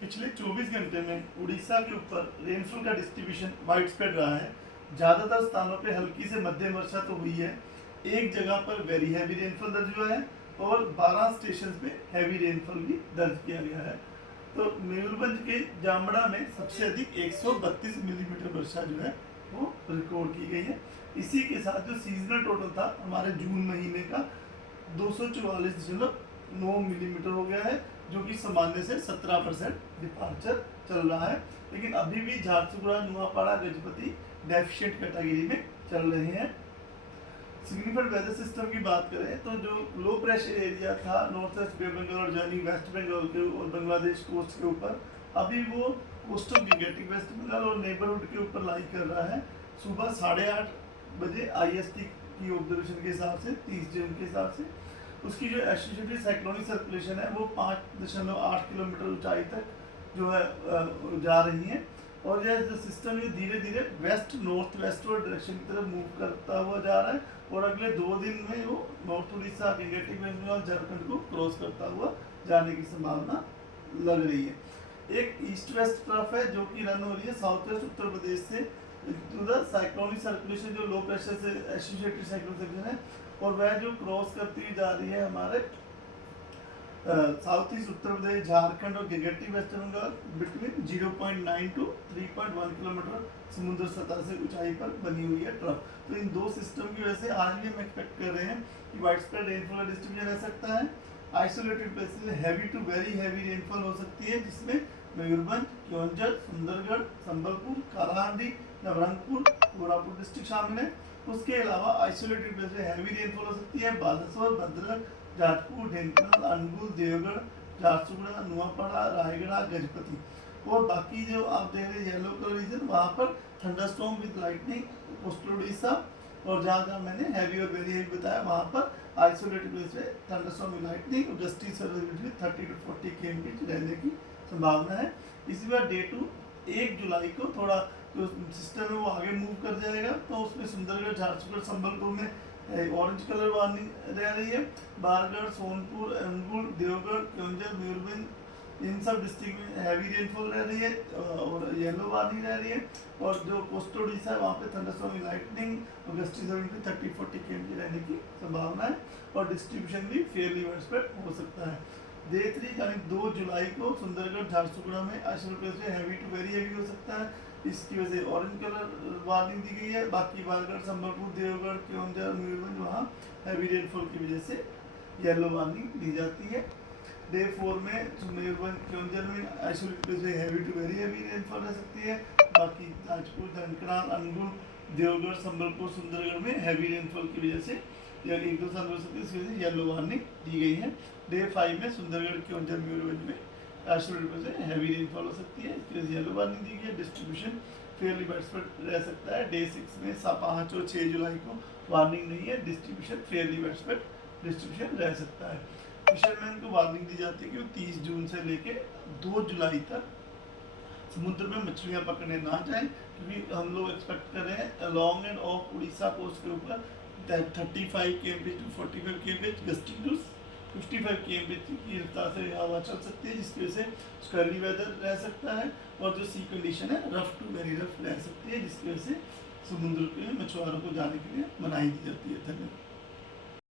पिछले 24 घंटे में उड़ीसा के ऊपर रेनफॉल का डिस्ट्रीब्यूशन वाइड स्प्रेड रहा है। ज़्यादातर स्थानों पे हल्की से मध्यम वर्षा तो हुई है। एक जगह पर वेरी हैवी रेनफॉल दर्ज हुआ है और 12 स्टेशन पे हैवी रेनफॉल भी दर्ज किया गया है। तो मयूरभंज के जामड़ा में सबसे अधिक 132 मिलीमीटर वर्षा जो है वो रिकॉर्ड की गई है। इसी के साथ जो सीजनल टोटल था हमारे जून महीने का 244.9 मिलीमीटर हो गया है, जो कि सामान्य से 17% डिपार्चर चल रहा है। लेकिन अभी भी झारसुगुड़ा, नुआपाड़ा, गजपति डेफिशिएंट कैटेगरी में चल रहे हैं। सिग्निफिकेंट वेदर सिस्टम की बात करें तो जो लो प्रेशर एरिया था नॉर्थ वेस्ट बे बंगाल और जर्नी वेस्ट बंगाल के और बांग्लादेश कोस्ट के ऊपर, अभी वो कोस्टल गिगेटिक वेस्ट बंगाल और नेबरहुड के ऊपर लाई कर रहा है। सुबह 8:30 बजे IST की ऑब्जर्वेशन के हिसाब से 30 जून के हिसाब से उसकी जो एसोसिएटेड साइक्लोनिक सर्कुलेशन है वो 5.8 किलोमीटर ऊंचाई तक जो है जा रही है। और यह जो सिस्टम ये धीरे धीरे वेस्ट नॉर्थ वेस्टवर्ड डायरेक्शन की तरफ मूव करता हुआ जा रहा है और अगले 2 दिन में वो नॉर्थ उड़ीसा, गिगेटिक वेस्ट बंगाल, झारखंड को क्रॉस करता हुआ जाने की संभावना लग रही है। एक ईस्ट वेस्ट तरफ है जो कि रन हो रही है साउथ वेस्ट उत्तर प्रदेश से टू द साइक्लोनिक सर्कुलेशन, जो लो प्रेशर से एसोसिएटेड साइक्लोनिक सर्कुलेशन है, और वह जो क्रॉस करती हुई जा रही है हमारे साउथ ईस्ट उत्तर प्रदेश, झारखंड और गिगेटिव west Bengal between 0.9 to 3.1 kilometre समुद्र सतह से ऊंचाई पर बनी हुई है ट्रफ। तो इन दो सिस्टम की वजह से आज भी हम एक्सपेक्ट कर रहे हैं कि वाइड स्प्रेड रेनफॉल डिस्ट्रीब्यूशन रह सकता है। आइसोलेटेड प्लेसेस में heavy to very heavy rainfall हो सकती है, जिसमें मयूरभंज, केओंझर, सुंदरगढ़, संबलपुर, कालाहांडी, नवरंगपुर, कोरापुट डिस्ट्रिक्ट शामिल है। उसके अलावा आइसोलेटेड प्लेस में हैवी रेनफॉल हो सकती है बालासोर, भद्रक, जाजपुर, ढेंकनाल, अनुगुल, देवगढ़, झारसुगुड़ा, नुआपाड़ा, रायगढ़, गजपति। और बाकी जो आप देख रहे हैं येलो कलर रीजन, वहाँ पर thunderstorm with lightning, coastal Orissa, और जहाँ जहाँ मैंने हैवी और वेरी हैवी बताया वहाँ पर आइसोलेटेड प्लेस में थंडरस्टॉर्म विद लाइटनिंग और गस्टी 30 to 40 km रहने की संभावना है। इसी बार डे टू 1 जुलाई को थोड़ा जो सिस्टम है वो आगे मूव कर जाएगा, तो उसमें सुंदरगढ़, झारसुगुड़ा, संबलपुर में ऑरेंज कलर वार्निंग रह रही है। बारगढ़, सोनपुर, अनुगुल, देवगढ़, केओंझर, मयूरभंज, इन सब डिस्ट्रिक्ट में हैवी रेनफॉल रह रही है और येलो वार्निंग रह रही है। और जो कोस्टल उड़ीसा है वहाँ पे थंडरस्टॉर्म लाइटनिंग और गस्टी 30-40 km रहने की संभावना है और डिस्ट्रीब्यूशन भी फेयरली वाइड स्प्रेड हो सकता है। डे 3 यानी 2 जुलाई को सुंदरगढ़, झारसुगुड़ा में आइसोलेटेड प्लेस में हैवी टू वेरी हैवी हो सकता है। इसकी वजह से ऑरेंज कलर वार्निंग दी गई है। बाकी बारगढ़, संबलपुर, देवगढ़, केओंझर, मयूरभंज वहाँ हैवी रेनफॉल की वजह से येलो वार्निंग दी जाती है। डे 4 में मयूरभंज, केओंझर में आइसोलेटेड प्लेस में heavy to very heavy rainfall रह सकती है। बाकी जाजपुर, ढेंकनाल, अनुगुल, देवगढ़, संबलपुर, सुंदरगढ़ में हैवी रेनफॉल की वजह से या 1-2 साल हो सकती है, इस वजह से येलो वार्निंग दी गई है। डे 5 में सुंदरगढ़, केओंझर, मयूरभंज में आइसोलेटेड से हैवी रेनफॉल हो सकती है, इसके वजह येलो वार्निंग दी गई है। डिस्ट्रीब्यूशन फेयरली वाइड स्प्रेड रह सकता है। डे 6 में 5 और 6 जुलाई को वार्निंग नहीं है, distribution Fairlie wide spread distribution रह सकता है। फिशरमैन को वार्निंग दी जाती है कि वो 30 जून से लेके 2 जुलाई तक समुद्र में मछलियाँ पकड़ने ना जाएं, क्योंकि हम लोग एक्सपेक्ट कर रहे हैं along and off Orissa coast के ऊपर 35 km to 45 km gusty to 55 km की रफ्तार से हवा चल सकती है, जिसकी वजह से स्कर्ली वेदर रह सकता है और जो सी कंडीशन है रफ टू वेरी रफ रह सकती है, जिसकी वजह से समुद्र के मछुआरों को जाने के लिए मनाही दी जाती है। धन्यवाद।